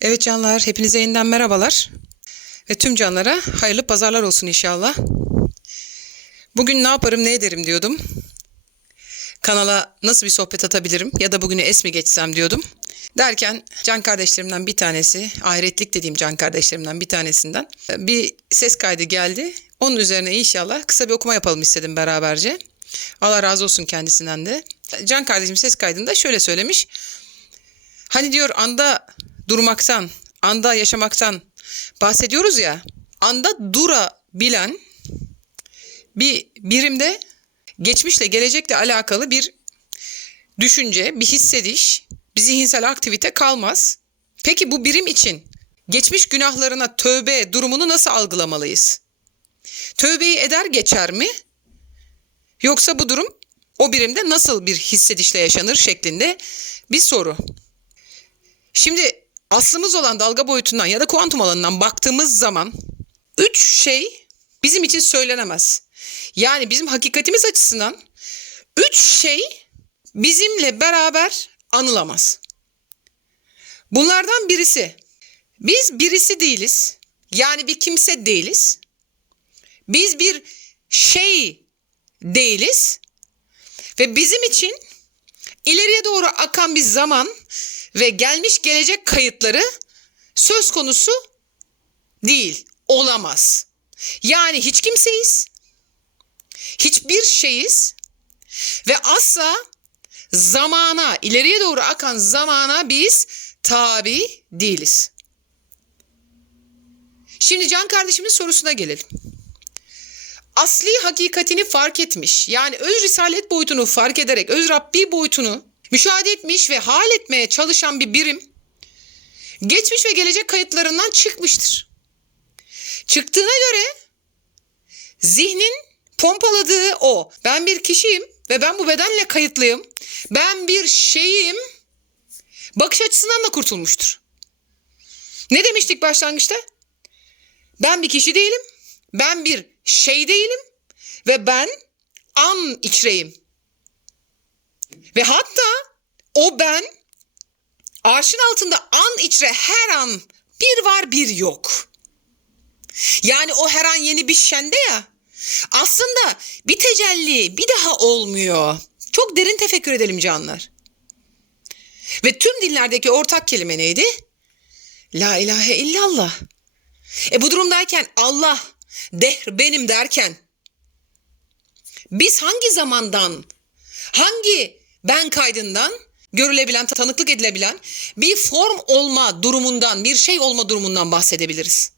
Evet canlar, hepinize yeniden merhabalar. Ve tüm canlara hayırlı pazarlar olsun inşallah. Bugün ne yaparım, ne ederim diyordum. Kanala nasıl bir sohbet atabilirim ya da bugünü es mi geçsem diyordum. Derken can kardeşlerimden bir tanesi, ahiretlik dediğim can kardeşlerimden bir tanesinden bir ses kaydı geldi. Onun üzerine inşallah kısa bir okuma yapalım istedim beraberce. Allah razı olsun kendisinden de. Can kardeşim ses kaydında şöyle söylemiş. Hani diyor anda durmaktan, anda yaşamaktan bahsediyoruz ya. Anda durabilen bir birimde geçmişle gelecekle alakalı bir düşünce, bir hissediş, bir zihinsel aktivite kalmaz. Peki bu birim için geçmiş günahlarına tövbe durumunu nasıl algılamalıyız? Tövbeyi eder geçer mi? Yoksa bu durum o birimde nasıl bir hissedişle yaşanır şeklinde bir soru. Şimdi aslımız olan dalga boyutundan ya da kuantum alanından baktığımız zaman üç şey bizim için söylenemez. Yani bizim hakikatimiz açısından üç şey bizimle beraber anılamaz. Bunlardan birisi biz birisi değiliz. Yani bir kimse değiliz. Biz bir şey değiliz. Ve bizim için ileriye doğru akan bir zaman ve gelmiş gelecek kayıtları söz konusu değil, olamaz. Yani hiç kimseyiz, hiçbir şeyiz ve asla zamana, ileriye doğru akan zamana biz tabi değiliz. Şimdi Can kardeşimin sorusuna gelelim. Asli hakikatini fark etmiş. Yani öz risalet boyutunu fark ederek öz Rabbi boyutunu müşahede etmiş ve hal etmeye çalışan bir birim geçmiş ve gelecek kayıtlarından çıkmıştır. Çıktığına göre zihnin pompaladığı o. Ben bir kişiyim ve ben bu bedenle kayıtlıyım. Ben bir şeyim. Bakış açısından da kurtulmuştur. Ne demiştik başlangıçta? Ben bir kişi değilim. Ben bir şey değilim ve ben an içreyim. Ve hatta o ben arşın altında an içre her an bir var bir yok. Yani o her an yeni bir şende ya. Aslında bir tecelli bir daha olmuyor. Çok derin tefekkür edelim canlar. Ve tüm dillerdeki ortak kelime neydi? La ilahe illallah. E bu durumdayken Allah, dehr benim derken biz hangi zamandan, hangi ben kaydından görülebilen, tanıklık edilebilen bir form olma durumundan, bir şey olma durumundan bahsedebiliriz.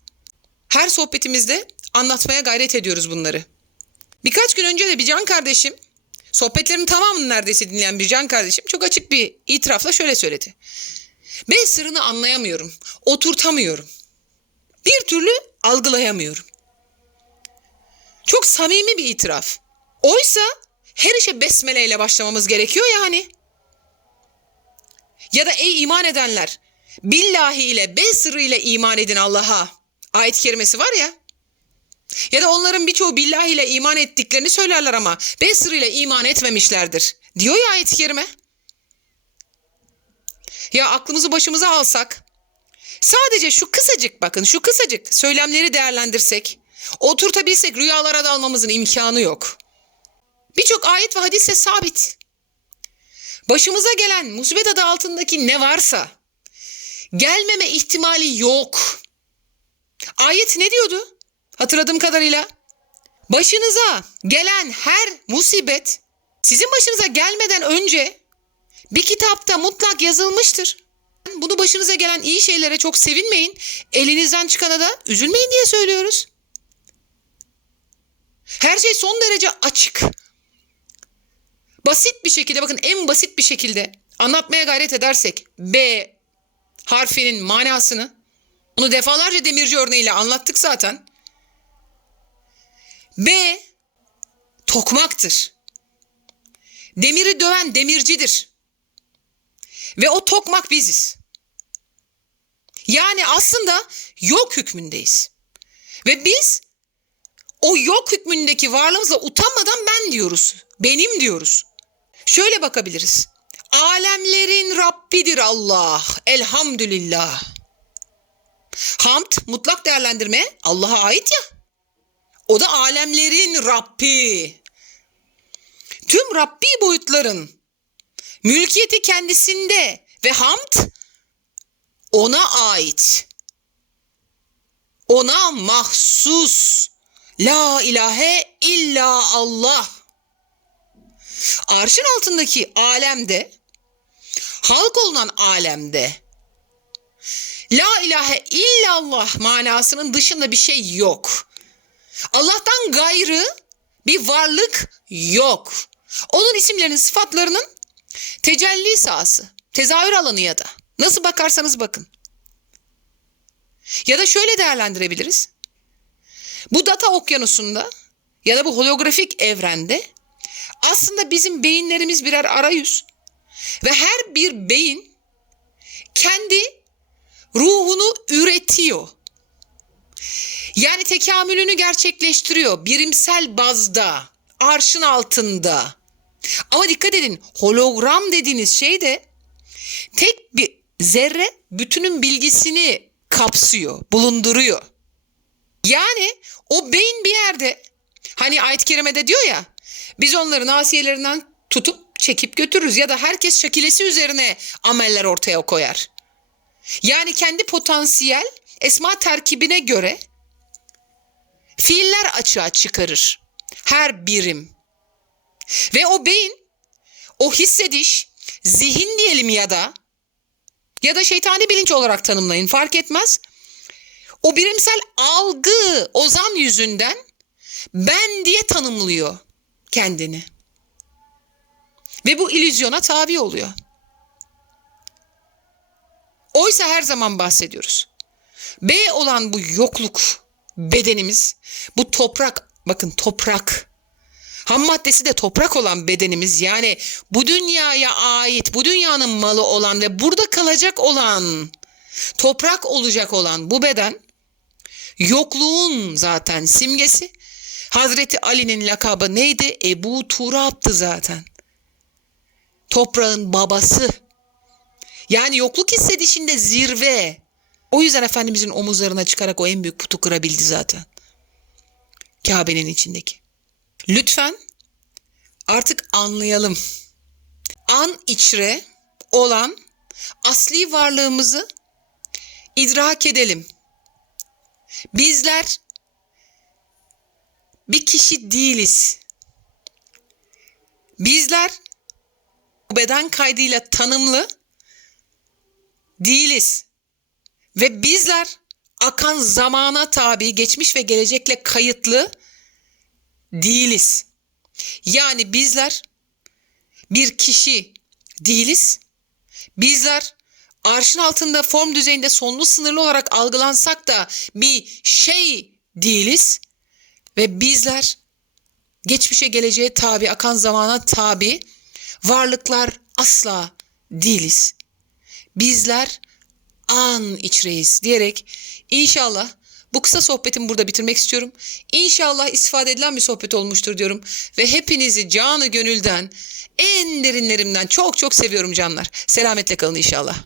Her sohbetimizde anlatmaya gayret ediyoruz bunları. Birkaç gün önce de bir can kardeşim, sohbetlerin tamamını neredeyse dinleyen bir can kardeşim çok açık bir itirafla şöyle söyledi. Ben sırrını anlayamıyorum, oturtamıyorum. Bir türlü algılayamıyorum. Çok samimi bir itiraf. Oysa her işe besmele ile başlamamız gerekiyor yani. Ya da ey iman edenler billahi ile be sırrı ile iman edin Allah'a. Ayet kerimesi var ya. Ya da onların birçoğu billahi ile iman ettiklerini söylerler ama be sırrı ile iman etmemişlerdir. Diyor ya ayet kerime. Ya aklımızı başımıza alsak sadece şu kısacık bakın şu kısacık söylemleri değerlendirsek oturtabilsek rüyalara dalmamızın imkanı yok. Birçok ayet ve hadise sabit. Başımıza gelen musibet adı altındaki ne varsa gelmeme ihtimali yok. Ayet ne diyordu? Hatırladığım kadarıyla. Başınıza gelen her musibet sizin başınıza gelmeden önce bir kitapta mutlak yazılmıştır. Bunu başınıza gelen iyi şeylere çok sevinmeyin. Elinizden çıkana da üzülmeyin diye söylüyoruz. Her şey son derece açık. Basit bir şekilde bakın en basit bir şekilde anlatmaya gayret edersek B harfinin manasını onu defalarca demirci örneğiyle anlattık zaten. B tokmaktır. Demiri döven demircidir. Ve o tokmak biziz. Yani aslında yok hükmündeyiz. Ve biz o yok hükmündeki varlığımızla utanmadan ben diyoruz. Benim diyoruz. Şöyle bakabiliriz. Alemlerin Rabbidir Allah. Elhamdülillah. Hamd mutlak değerlendirme Allah'a ait ya. O da alemlerin Rabbi. Tüm Rabbi boyutların mülkiyeti kendisinde ve hamd ona ait. Ona mahsus. La ilahe illa Allah. Arşın altındaki alemde, halk olunan alemde La ilahe illallah manasının dışında bir şey yok. Allah'tan gayrı bir varlık yok. Onun isimlerinin sıfatlarının tecelli sahası, tezahür alanı ya da nasıl bakarsanız bakın. Ya da şöyle değerlendirebiliriz. Bu data okyanusunda ya da bu holografik evrende aslında bizim beyinlerimiz birer arayüz ve her bir beyin kendi ruhunu üretiyor. Yani tekamülünü gerçekleştiriyor birimsel bazda, arşın altında. Ama dikkat edin hologram dediğiniz şey de tek bir zerre bütünün bilgisini kapsıyor, bulunduruyor. Yani o beyin bir yerde hani ayet-i kerimede diyor ya biz onların asiyelerinden tutup çekip götürürüz ya da herkes şakilesi üzerine ameller ortaya koyar. Yani kendi potansiyel esma terkibine göre fiiller açığa çıkarır. Her birim. Ve o beyin, o hissediş, zihin diyelim ya da ya da şeytani bilinç olarak tanımlayın fark etmez. O birimsel algı ozan yüzünden ben diye tanımlıyor kendini. Ve bu illüzyona tabi oluyor. Oysa her zaman bahsediyoruz. B olan bu yokluk bedenimiz, bu toprak, bakın toprak, ham maddesi de toprak olan bedenimiz yani bu dünyaya ait, bu dünyanın malı olan ve burada kalacak olan, toprak olacak olan bu beden yokluğun zaten simgesi. Hazreti Ali'nin lakabı neydi? Ebu Turab'tı zaten. Toprağın babası. Yani yokluk hissedişinde zirve. O yüzden Efendimizin omuzlarına çıkarak o en büyük putu kırabildi zaten. Kabe'nin içindeki. Lütfen artık anlayalım. An içre olan asli varlığımızı idrak edelim. Bizler bir kişi değiliz. Bizler beden kaydıyla tanımlı değiliz. Ve bizler akan zamana tabi, geçmiş ve gelecekle kayıtlı değiliz. Yani bizler bir kişi değiliz. Bizler arşın altında form düzeyinde sonlu sınırlı olarak algılansak da bir şey değiliz. Ve bizler geçmişe geleceğe tabi, akan zamana tabi varlıklar asla değiliz. Bizler an içreyiz diyerek inşallah bu kısa sohbetimi burada bitirmek istiyorum. İnşallah istifade edilen bir sohbet olmuştur diyorum. Ve hepinizi canı gönülden, en derinlerimden çok çok seviyorum canlar. Selametle kalın inşallah.